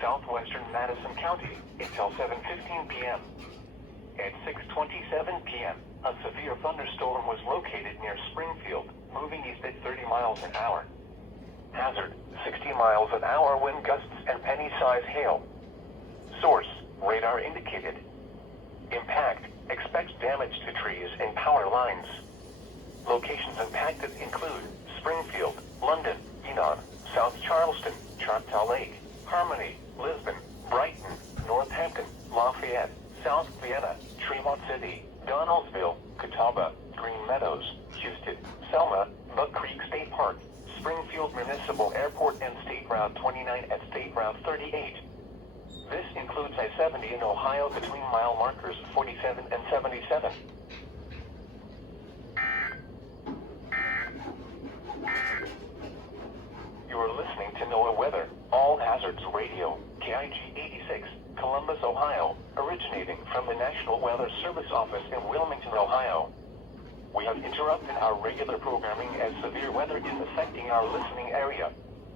southwestern Madison County until 7:15 p.m. At 6:27 p.m., a severe thunderstorm was located near Springfield, moving east at 30 miles an hour. Hazard, 60 miles an hour wind gusts and penny-size hail. Source, radar indicated. Impact, expects damage to trees and power lines. Locations impacted include Springfield, London, Enon, South Charleston, Choctaw Lake, Harmony, Lisbon, Brighton, Northampton, Lafayette, South Vienna, Tremont City, Donaldsville, Catawba, Green Meadows, Houston, Selma, Buck Creek State Park, Springfield Municipal Airport and State Route 29 at State Route 38. This includes I-70 in Ohio between mile markers 47 and 77. You are listening to NOAA Weather, All Hazards Radio, KIG 86, Columbus, Ohio, originating from the National Weather Service office in Wilmington, Ohio. We have interrupted our regular programming as severe weather is affecting our listening area.